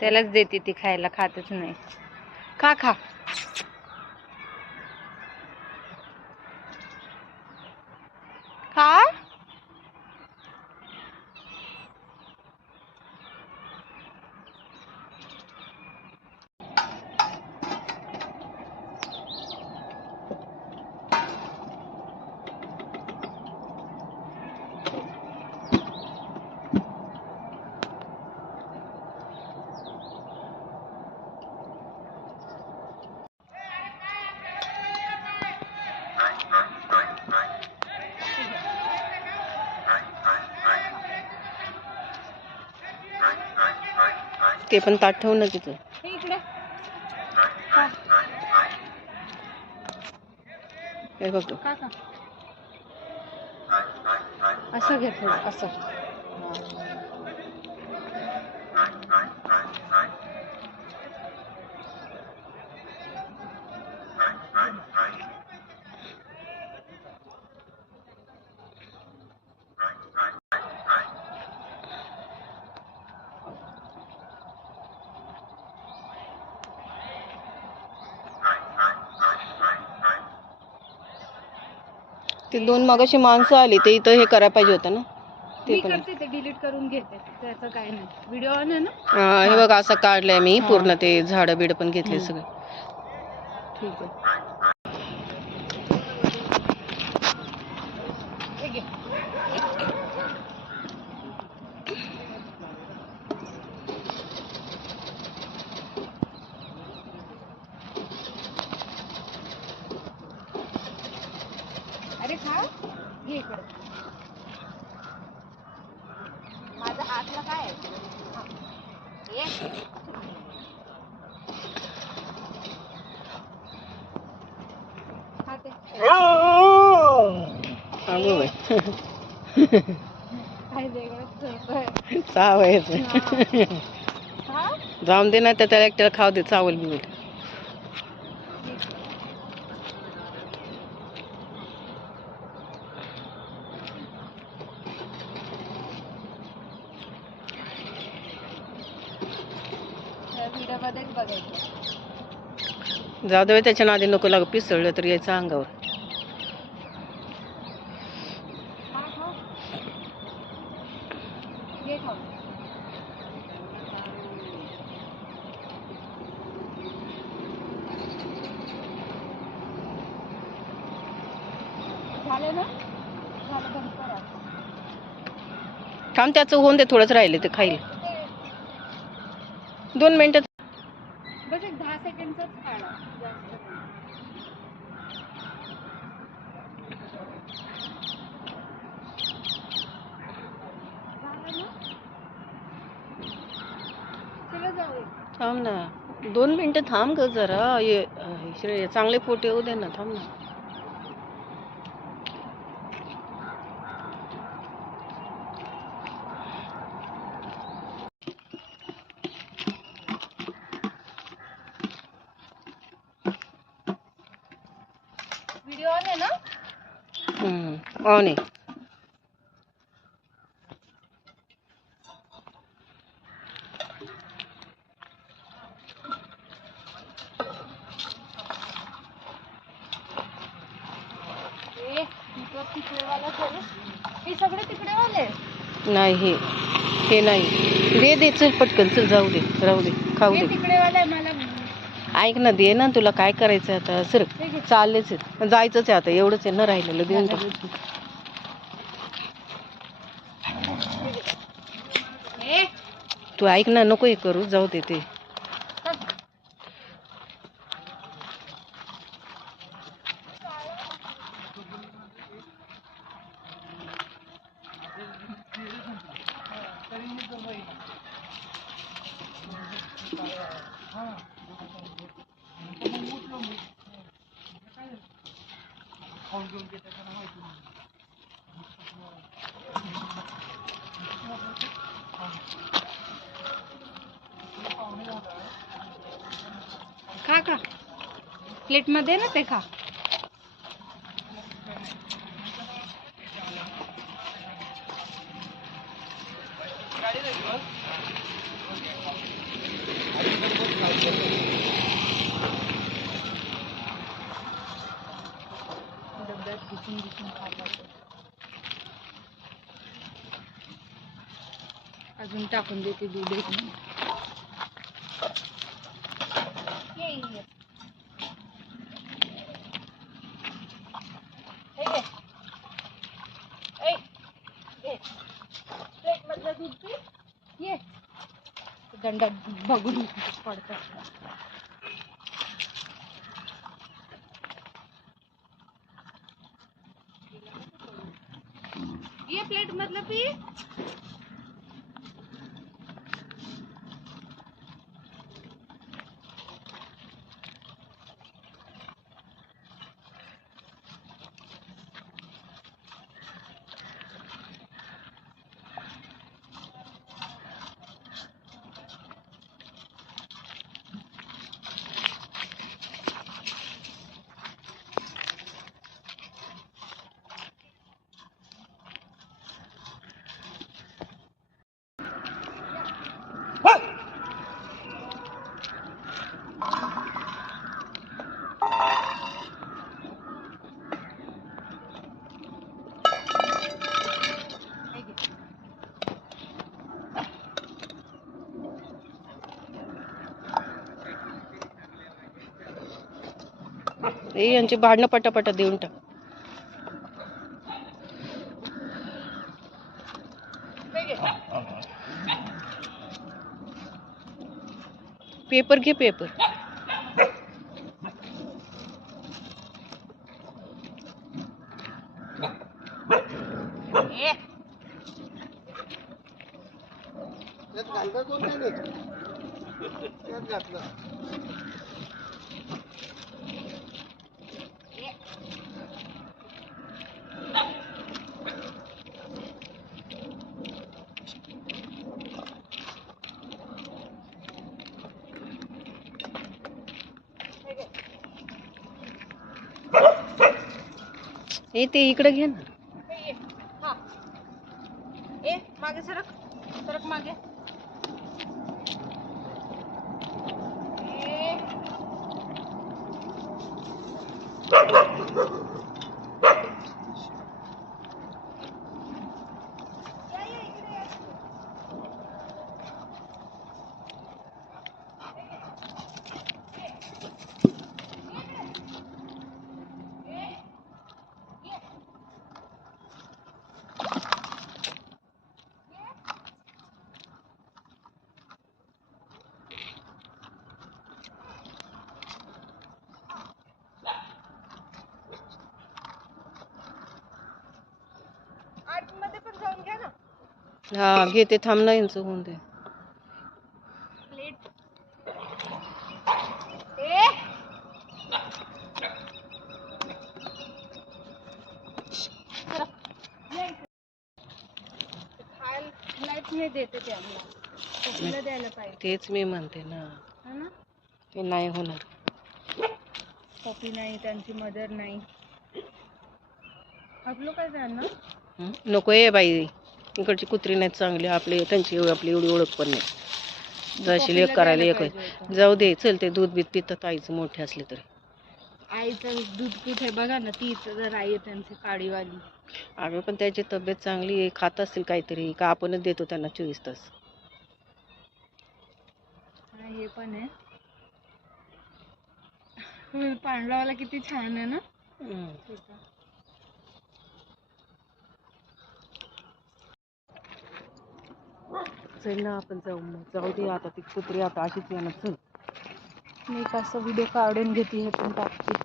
त्यालाच देते ती खायला, खातच नाही. खा खा. खा. ते पण ताट ठेवू ना तिथं. इकडे हे बघ खा खा. असं घे थोडं, असं. ते 2 मगाशी माणसं आली ते इथं हे करायला पाहिजे होतं ना. मी करते ते, डिलीट करून घेते, त्याचं काय नाही. व्हिडिओ ऑन आहे ना. हे बघ असं काढलंय मी पूर्ण, ते झाडं बिड पण घेतले सगळे. ठीक आहे. हे घे. अरे खा. घे इकडे. माझा हातला काय आहे? ये. खाते. अगो बाई. काय वेगळंच चावायचं. हा. जाऊन दे ना, तर त्याला एकट्याला खाऊ दे, चावल बिवल. व्हिडिओ मध्येच बघायचं. जाऊ दे त्याच्या नादी नको लागू, पिसळलं तर यायचं अंगावर. घे खाऊ. झालं ना. झालं, बंद करा. थांब, त्याचं होऊन दे, थोडंच राहिले ते खाईल. 2 मिनिटं. बस एक 10 सेकंडचाच काढा, जास्त नाही. झालं ना. चला जाऊ. थांब ना, 2 मिनिटं थांब ग जरा. चांगले फोटो येऊ दे ना, थांब ना. व्हिडिओ ऑन आहे ना. ऑन आहे. हे सगळे तिकडे वाले नाही, हे नाही. दे चल पटकन, चल, जाऊ दे, राहू दे, खाऊ दे. तिकडे वाले मला. ऐक ना, दे ना, तुला काय करायचं आता. सर चाललेच आहे, जायचंच आहे आता, एवढंच आहे ना राहिलेलं, देऊन टाक. तू ऐक ना, नको हे करू, जाऊ दे ते. खा खा, प्लेट मध्ये ना ते खा. डब्यात घुसून घुसून खातात. अजून टाकून देते दूध एक मिनिट. प्लेट मधलं दूध पी. ये दंडात बघून पडतात. ये प्लेट मधलं पी. यांची भांडणं पटापटा देऊन टाक. पेपर घे पेपर. हे ते इकडे घे ना. ए मागे सरक सरक मागे. आतमध्ये पण जाऊन घ्या ना. हा घेते थांब ना यांचं होऊन दे. प्लेट ए लाईट नाही देते त्यांना. तिला द्यायला पाहिजे. तेच मी म्हणते ना. है ना. ते नाही होणार. पप्पी नाही त्यांची मदर नाही. आपलं काय जाणार. नको ये बाई. इकडची कुत्री नाहीत चांगली. आपली त्यांची आपली एवढी ओळख पण नाही. जशी लेख करायला एक जाऊ दे. चल ते दूध बीत पितात आईचं मोठे असले तरी. आईचं दूध कुठे बघा ना. तीच जर आई त्यांची काळीवाली. अगं पण त्याची तब्येत चांगली आहे. खात असतील काहीतरी का आपणच देतो त्यांना 24 तास. हे पण आहे. पांडवाला किती छान आहे ना. चल ना आपण जाऊ. मग जाऊ दे आता ती कुत्री आता अशीच येणार. चल मी कसं व्हिडिओ काढून घेते हे पण टाकते.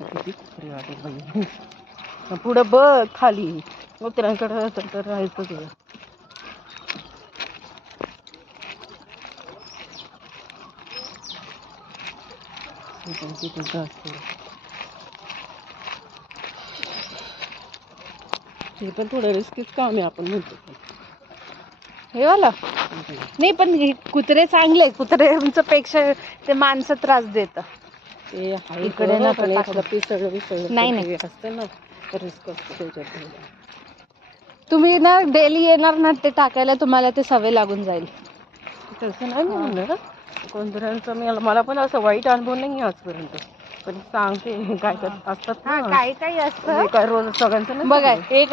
किती कुत्री वाटेल बाई. पुढं बघ खाली. कुत्र्यांकडे तर राहायचं तुझं. हे पण थोडं रिस्कीच काम आहे आपण म्हणतो. हे वाला नाही पण कुत्रे चांगले. कुत्र्यांच्या पेक्षा ते माणसं त्रास देतात. ते इकडे ना पण एखादा पिसळलं नाही असतं ना रिस्क असतं त्याच्यात. तुम्ही ना डेली येणार ना ते टाकायला, तुम्हाला ते सवय लागून जाईल. तसं नाही मी म्हणलं, कोणत्यांचं मला पण असं वाईट अनुभव नाही आजपर्यंत, पण सांगते काय काय असतात ना, काही काही असतं काय रोज सगळ्यांचं नाही बघा. सांगत. एक